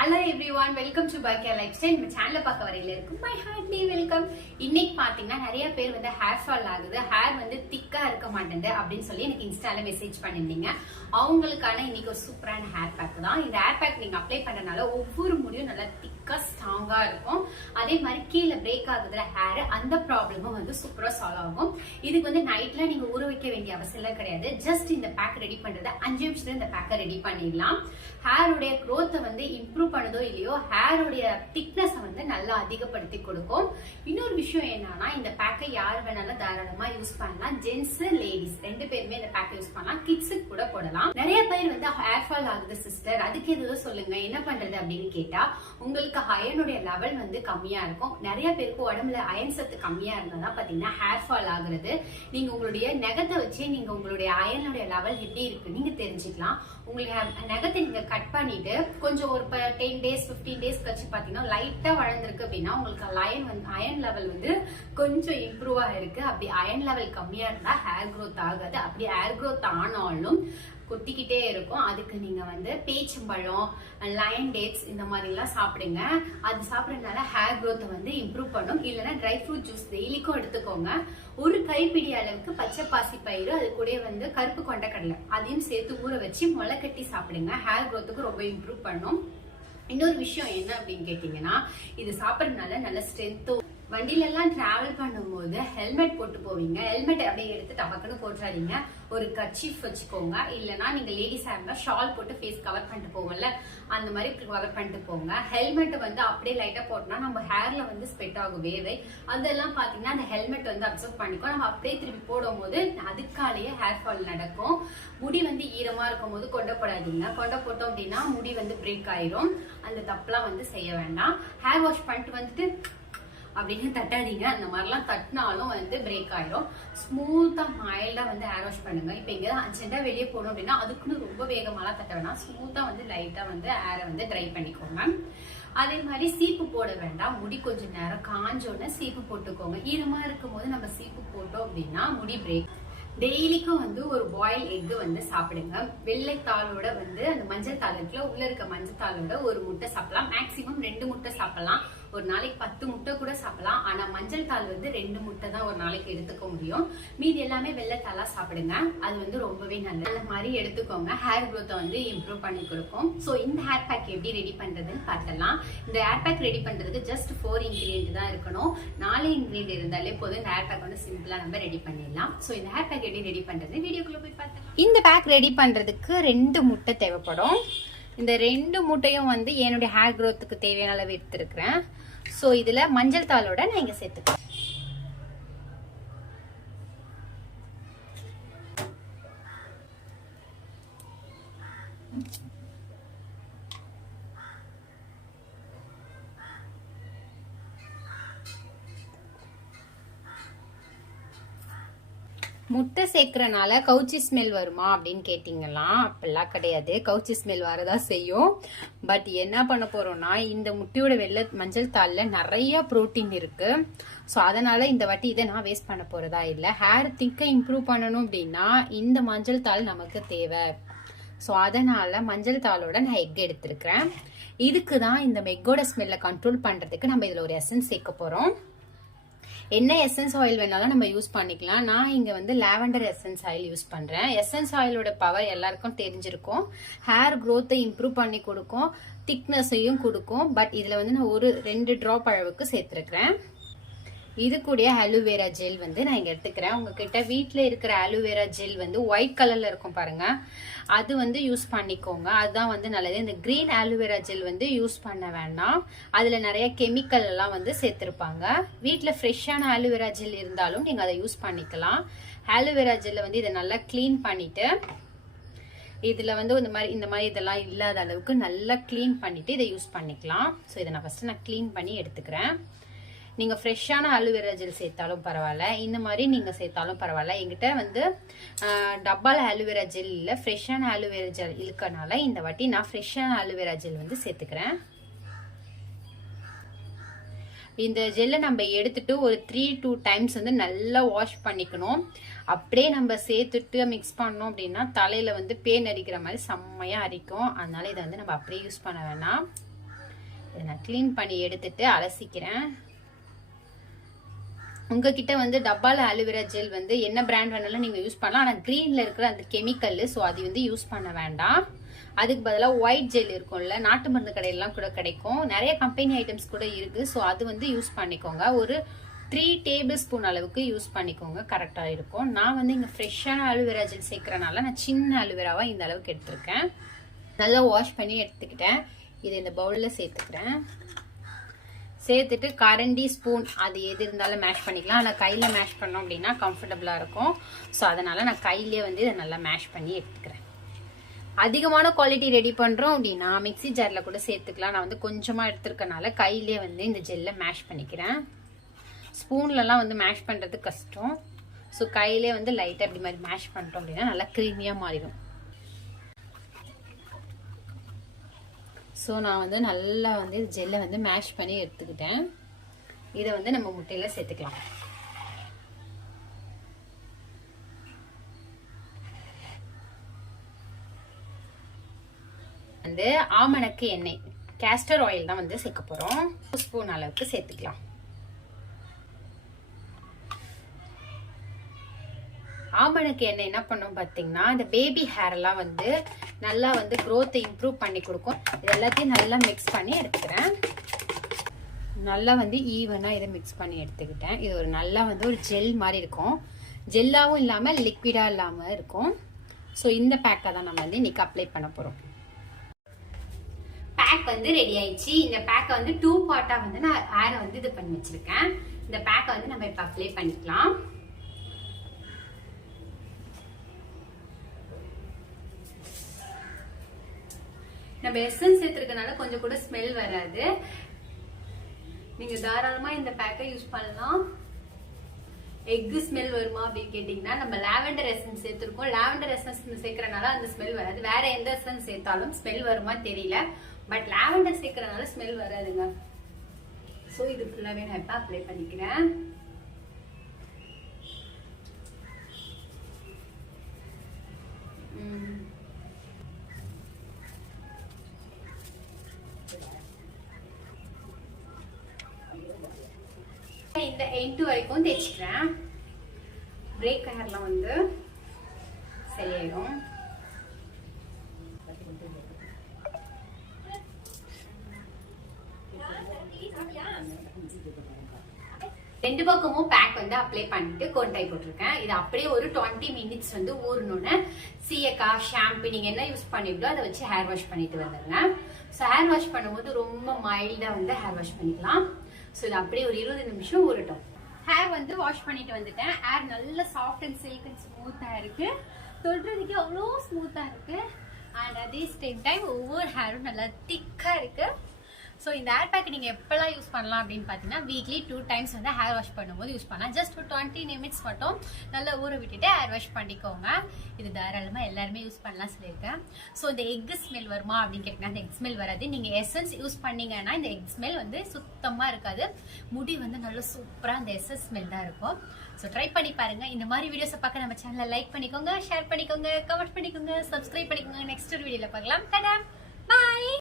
Hello every one welcome to பைக்கியா lifestyle நம்ம சேனலை பார்க்க வரையில இருக்கும் மை ஹார்ட்லி வெல்கம் இன்னைக்கு பார்த்தீங்கன்னா நிறைய பேர் வந்து ஹேர் ஃபால் ஆகுது. ஹேர் வந்து திக்காக இருக்க மாட்டேங்குது அப்படின்னு சொல்லி எனக்கு இன்ஸ்டால மெசேஜ் பண்ணியிருந்தீங்க. அவங்களுக்கான இன்னைக்கு ஒரு சூப்பரான ஹேர் பேக் தான் இந்த ஹேர் பேக் நீங்க அப்ளை பண்ணனால ஒவ்வொரு முடியும் நல்லா திக்கா ஸ்ட்ராங்கா இருக்கும். அதே மாதிரி கீழே பிரேக் ஆகுதுல ஹேர் அந்த ப்ராப்ளமும் வந்து சூப்பரா சால்வ் ஆகும். இதுக்கு வந்து நைட்ல நீங்க ஊற வைக்க வேண்டிய அவசியம் எல்லாம் கிடையாது. ஜஸ்ட் இந்த பேக் ரெடி பண்றது அஞ்சு நிமிஷத்துல இந்த பேக்கை ரெடி பண்ணிடலாம். ஹேருடைய க்ரோத்தை வந்து இம்ப்ரூவ் பண்ணுதோ இல்லையோ ஹேருடைய திக்னஸ் வந்து நல்லா அதிகப்படுத்தி கொடுக்கும். இன்னொரு விஷயம் என்னன்னா இந்த பேக்கை யார் வேணாலும் தாராளமா யூஸ் பண்ணலாம். ஜென்ஸ் லேடிஸ் ரெண்டு பேருமே இந்த பேக்கை யூஸ் பண்ணலாம். கிட்ஸுக்கு கூட போடலாம். நிறைய பேர் வந்து ஹேர் ஃபால் ஆகுது சிஸ்டர் அதுக்கு எதுவும் சொல்லுங்க என்ன பண்றது அப்படின்னு கேட்டா உங்களுக்கு அயனுடைய லெவல் வந்து கம்மியா இருக்கும். நிறைய பேருக்கு உடம்புல அயன் சத்து கம்மியா இருந்தாதான் பாத்தீங்கன்னா ஹேர் ஃபால் ஆகுறது. நீங்க உங்களுடைய நகத்தை வச்சே நீங்க உங்களுடைய அயனுடைய லெவல் எப்படி இருக்கு நீங்க தெரிஞ்சுக்கலாம். உங்களுக்கு நகத்தை நீங்க கட் பண்ணிட்டு கொஞ்சம் ஒரு டென் டேஸ் 15 டேஸ் கழிச்சு பாத்தீங்கன்னா லைட்டா வளர்ந்துருக்கு அப்படின்னா உங்களுக்கு அயன் வந்து அயன் லெவல் வந்து கொஞ்சம் இம்ப்ரூவ் ஆயிருக்கு அப்படி அயன் லெவல் கம்மியா இருந்தா ஹேர் க்ரோத் ஆகாது. அப்படி ஹேர் க்ரோத் ஆனாலும் கொட்டிக்கிட்டே இருக்கும். அதுக்கு நீங்க வந்து பேச்சம்பழம் லயன் டேட்ஸ் இந்த மாதிரிலாம் சாப்பிடுங்க. அது சாப்பிட்றதுனால ஹேர் க்ரோத்தை வந்து இம்ப்ரூவ் பண்ணும். இல்லைன்னா ட்ரை ஃப்ரூட் ஜூஸ் டெய்லிக்கும் எடுத்துக்கோங்க. ஒரு கைப்பிடி அளவுக்கு பச்சை பாசி பயிறு அது கூட வந்து கருப்பு கொண்டக்கடலை அதையும் சேர்த்து ஊற வச்சு முளை கட்டி சாப்பிடுங்க ஹேர் க்ரோத்துக்கு ரொம்ப இம்ப்ரூவ் பண்ணும். இன்னொரு விஷயம் என்ன அப்படின்னு கேட்டீங்கன்னா இது சாப்பிட்றதுனால நல்ல ஸ்ட்ரென்த்தும் வண்டியில ட்ராவல் பண்ணும் போகும்போது ஹெல்மெட் போட்டு போவீங்க. ஹெல்மெட் அப்படியே எடுத்து டபக்குன்னு போட்டுறாதீங்க. ஒரு கர்ச்சீஃப் வச்சுக்கோங்க. இல்லைன்னா நீங்க லேடிஸா இருந்தா ஷால் போட்டு ஃபேஸ் கவர் பண்ணிட்டு போவோம்ல அந்த மாதிரி கவர் பண்ணிட்டு போங்க. ஹெல்மெட் வந்து அப்படியே லைட்டா போட்டோம்னா நம்ம ஹேர்ல வந்து ஸ்பெட் ஆகும் வேவை அதெல்லாம் பாத்தீங்கன்னா அந்த ஹெல்மெட் வந்து அப்சர்வ் பண்ணிக்கோ நம்ம அப்படியே திருப்பி போடும்போது அதுக்காலேயே ஹேர் ஃபால் நடக்கும். முடி வந்து ஈரமா இருக்கும் போது கொண்டை போடாதீங்க. போட்டோம் அப்படின்னா முடி வந்து பிரேக் ஆயிரும். அந்த தப்புலாம் வந்து செய்ய வேண்டாம். ஹேர் வாஷ் பண்ணிட்டு வந்துட்டு அப்படின்னு தட்டாதீங்க. அந்த மாதிரிலாம் தட்டினாலும் வந்து பிரேக் ஆயிரும். ஸ்மூத்தா மைல்டா வந்து ஏர் வாஷ் பண்ணுங்க. இப்போ எங்கேயாவது அர்ஜென்ட்டா வெளியே போகணும் அப்படின்னா அதுக்குன்னு ரொம்ப வேகமாலாம் தட்ட வேணாம். ஸ்மூத்தா வந்து லைட்டா வந்து ஏரை வந்து ட்ரை பண்ணிக்கோங்க அதே மாதிரி சீப்பு போட வேண்டாம். முடி கொஞ்சம் நேரம் காஞ்சோடனே சீப்பு போட்டுக்கோங்க. ஈரமா இருக்கும் போது நம்ம சீப்பு போட்டோம் அப்படின்னா முடி பிரேக் டெய்லிக்கும் வந்து ஒரு பாயில் எக் வந்து சாப்பிடுங்க. வெள்ளைத்தாளோட வந்து அந்த மஞ்சள் தாள் உள்ள இருக்க மஞ்சள் தாளோட ஒரு முட்டை சாப்பிடலாம். மேக்சிமம் ரெண்டு முட்டை சாப்பிடலாம். ஒரு நாளைக்கு பத்து முட்டை கூட சாப்பிடலாம். ஆனா மஞ்சள் தாள் வந்து ரெண்டு முட்டை தான் ஒரு நாளைக்கு எடுத்துக்க முடியும். மீதி எல்லாமே வெள்ளைத்தாளா சாப்பிடுங்க. அது வந்து ரொம்பவே நல்லது. அந்த மாதிரி எடுத்துக்கோங்க. ஹேர் க்ரோத்தை வந்து இம்ப்ரூவ் பண்ணி கொடுக்கும். ஸோ இந்த ஹேர் பேக் எப்படி ரெடி பண்றதுன்னு பார்த்தலாம் இந்த ஹேர் பேக் ரெடி பண்றதுக்கு ஜஸ்ட் ஃபோர் இன்கிரியன்ட் தான் இருக்கணும். நாலு இன்கிரியன்ட் இருந்தாலே போதும். இந்த ஹேர் பேக் வந்து சிம்பிளா நம்ம ரெடி பண்ணிடலாம். ஸோ இந்த ஹேர் பேக் எப்படி ரெடி பண்றது வீடியோக்குள்ள போய் பார்த்தலாம் இந்த பேக் ரெடி பண்றதுக்கு ரெண்டு முட்டை தேவைப்படும். இந்த ரெண்டு முட்டையும் வந்து என்னுடைய ஹேர் க்ரோத்துக்கு தேவையான அளவு எடுத்துருக்கிறேன். ஸோ இதில் மஞ்சள் தாளோட நான் இங்கே சேர்த்துக்கிறேன். முட்டை சேர்க்கறனால கவுச்சி ஸ்மெல் வருமா அப்படின்னு கேட்டிங்கன்னா அப்படிலாம் கிடையாது. கவுச்சி ஸ்மெல் வரதா செய்யும். பட் என்ன பண்ண போகிறோம்னா இந்த முட்டையோட வெள்ளை மஞ்சள் தாளில் நிறைய புரோட்டீன் இருக்குது ஸோ அதனால் இந்த வாட்டி இதை நான் வேஸ்ட் பண்ண போகிறதா இல்லை. ஹேர் திக்கை இம்ப்ரூவ் பண்ணணும் அப்படின்னா இந்த மஞ்சள் தாள் நமக்கு தேவை. ஸோ அதனால் மஞ்சள் தாளோட நான் எக் எடுத்திருக்கிறேன். இதுக்கு தான் இந்த மெக்கோட ஸ்மெல்லை கண்ட்ரோல் பண்ணுறதுக்கு நம்ம இதில் ஒரு எசன்ஸ் சேர்க்க போகிறோம் என்ன எசன்ஸ் ஆயில் வேணாலும் நம்ம யூஸ் பண்ணிக்கலாம். நான் இங்கே வந்து லாவெண்டர் எசன்ஸ் ஆயில் யூஸ் பண்ணுறேன் எசன்ஸ் ஆயிலோட பவர் எல்லாருக்கும் தெரிஞ்சிருக்கும். ஹேர் க்ரோத்தை இம்ப்ரூவ் பண்ணி கொடுக்கும். திக்னஸையும் கொடுக்கும். பட் இதில் வந்து நான் ஒரு ரெண்டு ட்ராப் அளவுக்கு சேர்த்துருக்குறேன். இது கூடிய அலோவேரா ஜெல் வந்து நான் இங்கே எடுத்துக்கிறேன். உங்ககிட்ட வீட்டில் இருக்கிற அலோவேரா ஜெல் வந்து ஒயிட் கலரில் இருக்கும் பாருங்க. அது வந்து யூஸ் பண்ணிக்கோங்க. அதுதான் வந்து நல்லது. இந்த க்ரீன் அலோவேரா ஜெல் வந்து யூஸ் பண்ண வேண்டாம். அதில் நிறைய கெமிக்கல் எல்லாம் வந்து சேர்த்துருப்பாங்க. வீட்டில் ஃப்ரெஷ்ஷான அலோவேரா ஜெல் இருந்தாலும் நீங்கள் அதை யூஸ் பண்ணிக்கலாம். அலோவேரா ஜெல்லை வந்து இதை நல்லா க்ளீன் பண்ணிவிட்டு இதில் வந்து இந்த மாதிரி இந்த மாதிரி இதெல்லாம் இல்லாத அளவுக்கு நல்லா க்ளீன் பண்ணிவிட்டு இதை யூஸ் பண்ணிக்கலாம். ஸோ இதை நான் ஃபஸ்ட்டு நான் க்ளீன் பண்ணி எடுத்துக்கிறேன். நீங்க ஃப்ரெஷ்ஷான அலுவேரா ஜெல் சேர்த்தாலும் பரவாயில்ல. இந்த மாதிரி நீங்க சேர்த்தாலும் பரவாயில்ல. எங்கிட்ட வந்து டப்பால் அலுவேரா ஜெல் இல்ல ஃப்ரெஷ்ஷான அலுவேரா ஜெல் இருக்கனால இந்த வாட்டி நான் ஃப்ரெஷ்ஷான அலுவேரா ஜெல் வந்து சேர்த்துக்கிறேன். இந்த ஜெல்லை நம்ம எடுத்துட்டு ஒரு த்ரீ டூ டைம்ஸ் வந்து நல்லா வாஷ் பண்ணிக்கணும். அப்படியே நம்ம சேர்த்துட்டு மிக்ஸ் பண்ணோம் அப்படின்னா தலையில வந்து பேன் அரிக்கிற மாதிரி செம்மையா அரிக்கும். அதனால இதை வந்து நம்ம அப்படியே யூஸ் பண்ண வேணாம். இதை நான் க்ளீன் பண்ணி எடுத்துட்டு அலசிக்கிறேன். உங்ககிட்ட வந்து டப்பால அலுவேரா ஜெல் வந்து என்ன பிராண்ட் வேணாலும் நீங்க யூஸ் பண்ணலாம். ஆனா கிரீன்ல இருக்கிற அந்த கெமிக்கல் ஸோ அது வந்து யூஸ் பண்ண வேண்டாம். அதுக்கு பதிலாக ஒயிட் ஜெல் இருக்கும்ல நாட்டு மருந்து கடையெல்லாம் கூட கிடைக்கும். நிறைய கம்பெனி ஐட்டம்ஸ் கூட இருக்கு. ஸோ அது வந்து யூஸ் பண்ணிக்கோங்க. ஒரு த்ரீ டேபிள் ஸ்பூன் அளவுக்கு யூஸ் பண்ணிக்கோங்க. கரெக்டாக இருக்கும். நான் வந்து இங்கே ஃப்ரெஷ்ஷான அலுவேரா ஜெல் சேர்க்கறனால நான் சின்ன அலுவேராவாக இந்த அளவுக்கு எடுத்திருக்கேன். நல்லா வாஷ் பண்ணி எடுத்துக்கிட்டேன். இதை இந்த பவுலில் சேர்த்துக்கிறேன். சேர்த்துட்டு கரண்டி ஸ்பூன் அது எது இருந்தாலும் மேஷ் பண்ணிக்கலாம். ஆனால் கையில் மேஷ் பண்ணோம் அப்படின்னா கம்ஃபர்டபுளாக இருக்கும். ஸோ அதனால் நான் கையிலே வந்து இதை நல்லா மேஷ் பண்ணி எடுத்துக்கிறேன். அதிகமான குவாலிட்டி ரெடி பண்ணுறோம் அப்படின்னா மிக்ஸி ஜாரில் கூட சேர்த்துக்கலாம். நான் வந்து கொஞ்சமாக எடுத்துருக்கனால கையிலே வந்து இந்த ஜெல்லை மேஷ் பண்ணிக்கிறேன். ஸ்பூன்லலாம் வந்து மேஷ் பண்ணுறது கஷ்டம். ஸோ கையிலே வந்து லைட்டாக இப்படி மாதிரி மேஷ் பண்ணிட்டோம் அப்படின்னா நல்லா க்ரீமியாக மாறிடும். ஸோ நான் வந்து நல்லா வந்து ஜெல்லை வந்து மேஷ் பண்ணி எடுத்துக்கிட்டேன். இதை வந்து நம்ம முட்டையில் சேர்த்துக்கலாம். வந்து ஆமணக்கு எண்ணெய் கேஸ்டர் ஆயில் தான் வந்து சேர்க்க போகிறோம் ஸ்பூன் அளவுக்கு சேர்த்துக்கலாம். ஆமணக்கு எண்ணெய் என்ன பண்ணும் பார்த்தீங்கன்னா இந்த பேபி ஹேர் எல்லாம் வந்து நல்லா வந்து க்ரோத்தை இம்ப்ரூவ் பண்ணி கொடுக்கும். இது எல்லாத்தையும் நல்லா மிக்ஸ் பண்ணி எடுத்துக்கிறேன். நல்லா வந்து ஈவனாக இதை மிக்ஸ் பண்ணி எடுத்துக்கிட்டேன். இது ஒரு நல்லா வந்து ஒரு ஜெல் மாதிரி இருக்கும். ஜெல்லாகவும் இல்லாமல் லிக்விடாக இல்லாமல் இருக்கும். ஸோ இந்த பேக்கை தான் நம்ம வந்து இன்றைக்கி அப்ளை பண்ண போகிறோம் பேக் வந்து ரெடி ஆயிடுச்சு. இந்த பேக்கை வந்து டூ பார்ட்டாக வந்து நான் ஏரை வந்து இது பண்ணி வச்சிருக்கேன். இந்த பேக்கை வந்து நம்ம இப்போ அப்ளை பண்ணிக்கலாம். நம்ம எசன்ஸ் சேர்த்துருக்கனால கொஞ்சம் கூட ஸ்மெல் வராது. நீங்க தாராளமா இந்த பேக்கை யூஸ் பண்ணலாம். எக் ஸ்மெல் வருமா அப்படின்னு கேட்டிங்கன்னா நம்ம லாவெண்டர் எசன்ஸ் சேர்த்துருக்கோம். லாவெண்டர் எசன்ஸ் சேர்க்கறனால அந்த ஸ்மெல் வராது. வேற எந்த எசன்ஸ் சேர்த்தாலும் ஸ்மெல் வருமா தெரியல. பட் லாவெண்டர் சேர்க்கறனால ஸ்மெல் வராதுங்க. ஸோ இது ஃபுல்லாகவே நான் இப்போ அப்ளை பண்ணிக்கிறேன் ம். எயிட்டு வரைக்கும் தைச்சிக்கிறேன் பிரேக் ஹேர்லாம் வந்து சரியாயிடும் ரெண்டு பக்கமும் பேக் வந்து அப்ளை பண்ணிட்டு கொண்டாய் போட்டிருக்கேன். இது அப்படியே ஒரு டுவெண்ட்டி மினிட்ஸ் வந்து ஊறணும்னு சீயக்கா ஷாம்பு நீங்க என்ன யூஸ் பண்ணிவிட்டோ அதை வச்சு ஹேர் வாஷ் பண்ணிட்டு வந்துடுங்க ஸோ ஹேர் வாஷ் பண்ணும்போது ரொம்ப மைல்டா வந்து ஹேர் வாஷ் பண்ணிக்கலாம். ஸோ இது அப்படியே ஒரு இருபது நிமிஷம் ஊறட்டும். ஹேர் வந்து வாஷ் பண்ணிட்டு வந்துட்டேன். ஹேர் நல்ல சாஃப்ட் அண்ட் சில்க் அண்ட் ஸ்மூத்தாக இருக்கு. தொடுறதுக்கு அவ்வளோ ஸ்மூத்தாக இருக்கு. அண்ட் அதே சேம் டைம் ஒவ்வொரு ஹேரும் நல்லா திக்காக இருக்குது ஸோ இந்த ஹேர் பேக் நீங்கள் எப்போல்லாம் யூஸ் பண்ணலாம் அப்படின்னு பார்த்தீங்கன்னா வீக்லி டூ டைம்ஸ் வந்து ஹேர் வாஷ் பண்ணும்போது யூஸ் பண்ணலாம். ஜஸ்ட் ஒரு டுவெண்ட்டி நிமிட்ஸ் மட்டும் நல்லா ஊற விட்டுட்டு ஹேர் வாஷ் பண்ணிக்கோங்க. இது தாராளமாக எல்லாருமே யூஸ் பண்ணலாம் சொல்லியிருக்கேன். ஸோ இந்த எக் ஸ்மெல் வருமா அப்படின்னு கேட்டிங்கன்னா அந்த எக் ஸ்மெல் வராது. நீங்கள் எசன்ஸ் யூஸ் பண்ணீங்கன்னா இந்த எக் ஸ்மெல் வந்து சுத்தமாக இருக்காது. முடி வந்து நல்லா சூப்பராக அந்த எசன்ஸ் ஸ்மெல் தான் இருக்கும். ஸோ ட்ரை பண்ணி பாருங்க. இந்த மாதிரி வீடியோஸை பார்க்க நம்ம சேனலை லைக் பண்ணிக்கோங்க ஷேர் பண்ணிக்கோங்க கமெண்ட் பண்ணிக்கோங்க சப்ஸ்கிரைப் பண்ணிக்கோங்க. நெக்ஸ்ட் ஒரு வீடியோவில் பார்க்கலாம். பாய்